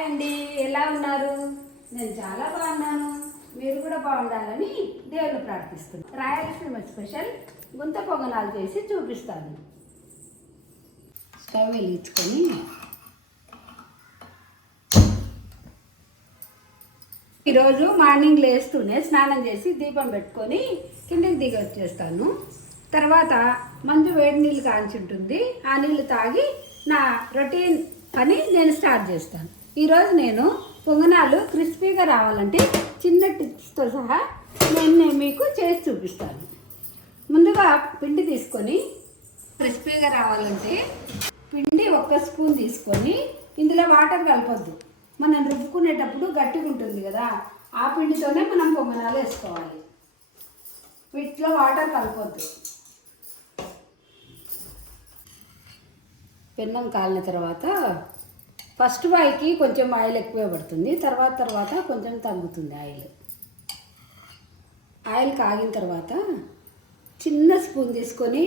Hi అండి, ఎలా ఉన్నారు? నేను చాలా బాగున్నాను. మీరు కూడా బాగుండాలని దేవుని ప్రార్థిస్తున్నాను. రాయలసీమ స్పెషల్ గుంత పొంగనాలు చేసి చూపిస్తాను. స్టవ్ వెలిగించుకొని ఈరోజు మార్నింగ్ లేస్తూనే స్నానం చేసి దీపం పెట్టుకొని కిందకి దిగి వచ్చేస్తాను. తర్వాత మంచు వేడి నీళ్ళు కాంచి ఉంటుంది, ఆ నీళ్ళు తాగి నా రొటీన్ పని నేను స్టార్ట్ చేస్తాను. ఈరోజు నేను పొంగనాలు క్రిస్పీగా రావాలంటే చిన్న టిప్స్తో సహా నేను మీకు చేసి చూపిస్తాను. ముందుగా పిండి తీసుకొని క్రిస్పీగా రావాలంటే పిండి 1 స్పూన్ తీసుకొని ఇందులో వాటర్ కలపొద్దు. మనం రుబ్బుకునేటప్పుడు గట్టిగా ఉంటుంది కదా, ఆ పిండితోనే మనం పొంగనాలు వేసుకోవాలి. వీటిలో వాటర్ కలపొద్దు. పెన్నం కాలిన తర్వాత ఫస్ట్ వాయికి కొంచెం ఆయిల్ ఎక్కువ పడుతుంది, తర్వాత కొంచెం తగ్గుతుంది ఆయిల్ కాగిన తర్వాత చిన్న స్పూన్ తీసుకొని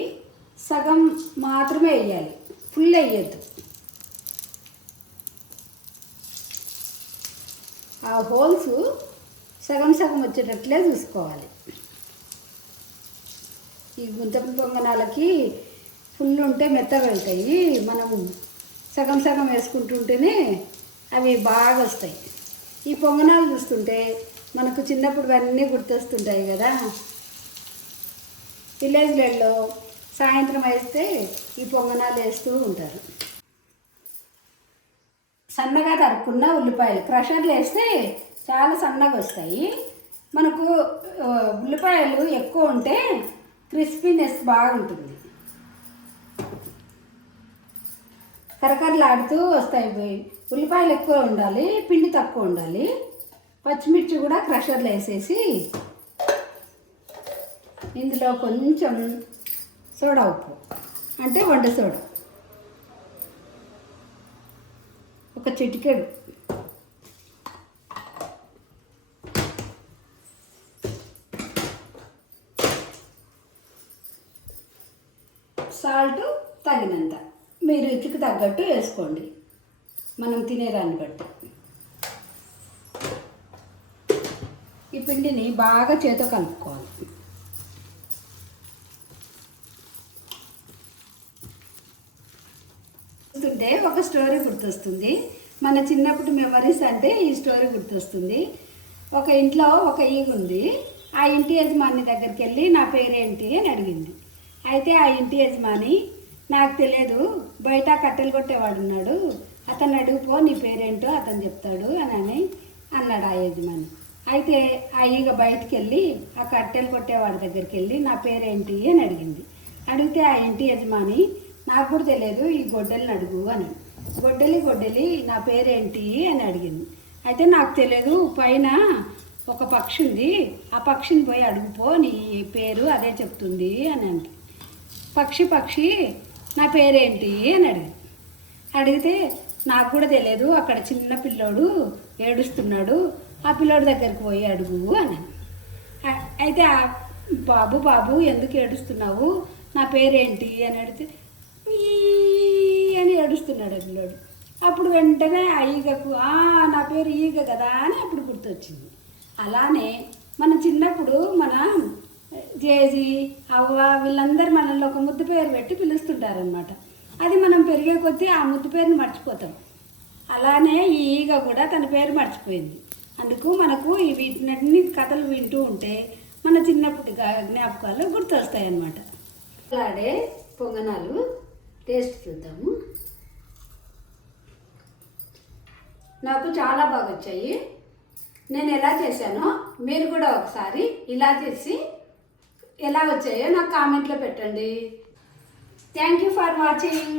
సగం మాత్రమే వేయాలి, ఫుల్ వేయద్దు. ఆ హోల్స్ సగం వచ్చేటట్లే చూసుకోవాలి. ఈ గుంత పొంగనాలకి ఫుల్ ఉంటే మెత్తగా వెళ్తాయి, మనము సగం వేసుకుంటుంటేనే అవి బాగా వస్తాయి. ఈ పొంగనాలు చూస్తుంటే మనకు చిన్నప్పుడు అన్నీ గుర్తొస్తుంటాయి కదా. విలేజ్లలో సాయంత్రం వేస్తే ఈ పొంగనాలు వేస్తూ ఉంటారు. సన్నగా తరుక్కున్న ఉల్లిపాయలు క్రషర్లు వేస్తే చాలా సన్నగా వస్తాయి. మనకు ఉల్లిపాయలు ఎక్కువ ఉంటే క్రిస్పీనెస్ బాగుంటుంది, కరకరలాడుతూ వస్తాయి. ఉల్లిపాయలు ఎక్కువ ఉండాలి, పిండి తక్కువ ఉండాలి. పచ్చిమిర్చి కూడా క్రషర్లో వేసేసి ఇందులో కొంచెం సోడా ఉప్పు అంటే వంట సోడా, ఒక చిటికెడు, సాల్ట్ తగినంత, మీ రుచికి తగ్గట్టు వేసుకోండి, మనం తినేదాన్ని బట్టి. ఈ పిండిని బాగా చేతితో కలుపుకోవాలి. చూస్తుంటే ఒక స్టోరీ గుర్తొస్తుంది. మన చిన్నప్పుడు మెమరీస్ అంటే ఈ స్టోరీ గుర్తొస్తుంది. ఒక ఇంట్లో ఒక ఈగ ఉంది. ఆ ఇంటి యజమాని దగ్గరికి వెళ్ళి నా పేరేంటి అని అడిగింది. అయితే ఆ ఇంటి యజమాని, నాకు తెలియదు, బయట కట్టెలు కొట్టేవాడు ఉన్నాడు, అతను అడుగుపో, నీ పేరేంటో అతను చెప్తాడు అని అన్నాడు ఆ యజమాని. అయితే ఆ ఈగ బయటికి వెళ్ళి ఆ కట్టెలు కొట్టేవాడి దగ్గరికి వెళ్ళి నా పేరేంటి అని అడిగింది. అడిగితే ఆ ఇంటి యజమాని, నాకు కూడా తెలియదు, ఈ గొడ్డలిని అడుగు అని. గొడ్డలి నా పేరేంటి అని అడిగింది. అయితే నాకు తెలియదు, పైన ఒక పక్షి ఉంది, ఆ పక్షిని పోయి అడుగుపో, నీ పేరు అదే చెప్తుంది అని అంటే, పక్షి నా పేరేంటి అని అడిగితే నాకు కూడా తెలియదు, అక్కడ చిన్న పిల్లోడు ఏడుస్తున్నాడు, ఆ పిల్లోడి దగ్గరికి పోయి అడుగు అని. అయితే ఆ బాబు ఎందుకు ఏడుస్తున్నావు, నా పేరేంటి అని అడిగితే అని ఏడుస్తున్నాడు ఆ పిల్లోడు. అప్పుడు వెంటనే ఆ ఈగకు నా పేరు ఈగ కదా అని అప్పుడు గుర్తొచ్చింది. అలానే మన చిన్నప్పుడు మన జేజీ అవ్వ వీళ్ళందరూ మనల్ని ఒక ముద్దు పేరు పెట్టి పిలుస్తుంటారనమాట. అది మనం పెరిగే కొద్దీ ఆ ముద్దు పేరుని మర్చిపోతాం. అలానే ఈ ఈగ కూడా తన పేరు మర్చిపోయింది. అందుకు మనకు ఈ వీటినన్ని కథలు వింటూ ఉంటే మన చిన్నప్పటి జ్ఞాపకాలు గుర్తొస్తాయి అన్నమాట. అలాడే పొంగనాలు టేస్ట్ చూద్దాము. నాకు చాలా బాగా వచ్చాయి. నేను ఎలా చేశానో మీరు కూడా ఒకసారి ఇలా చేసి ఎలా వచ్చాయో నాకు కామెంట్లో పెట్టండి. Thank you for watching.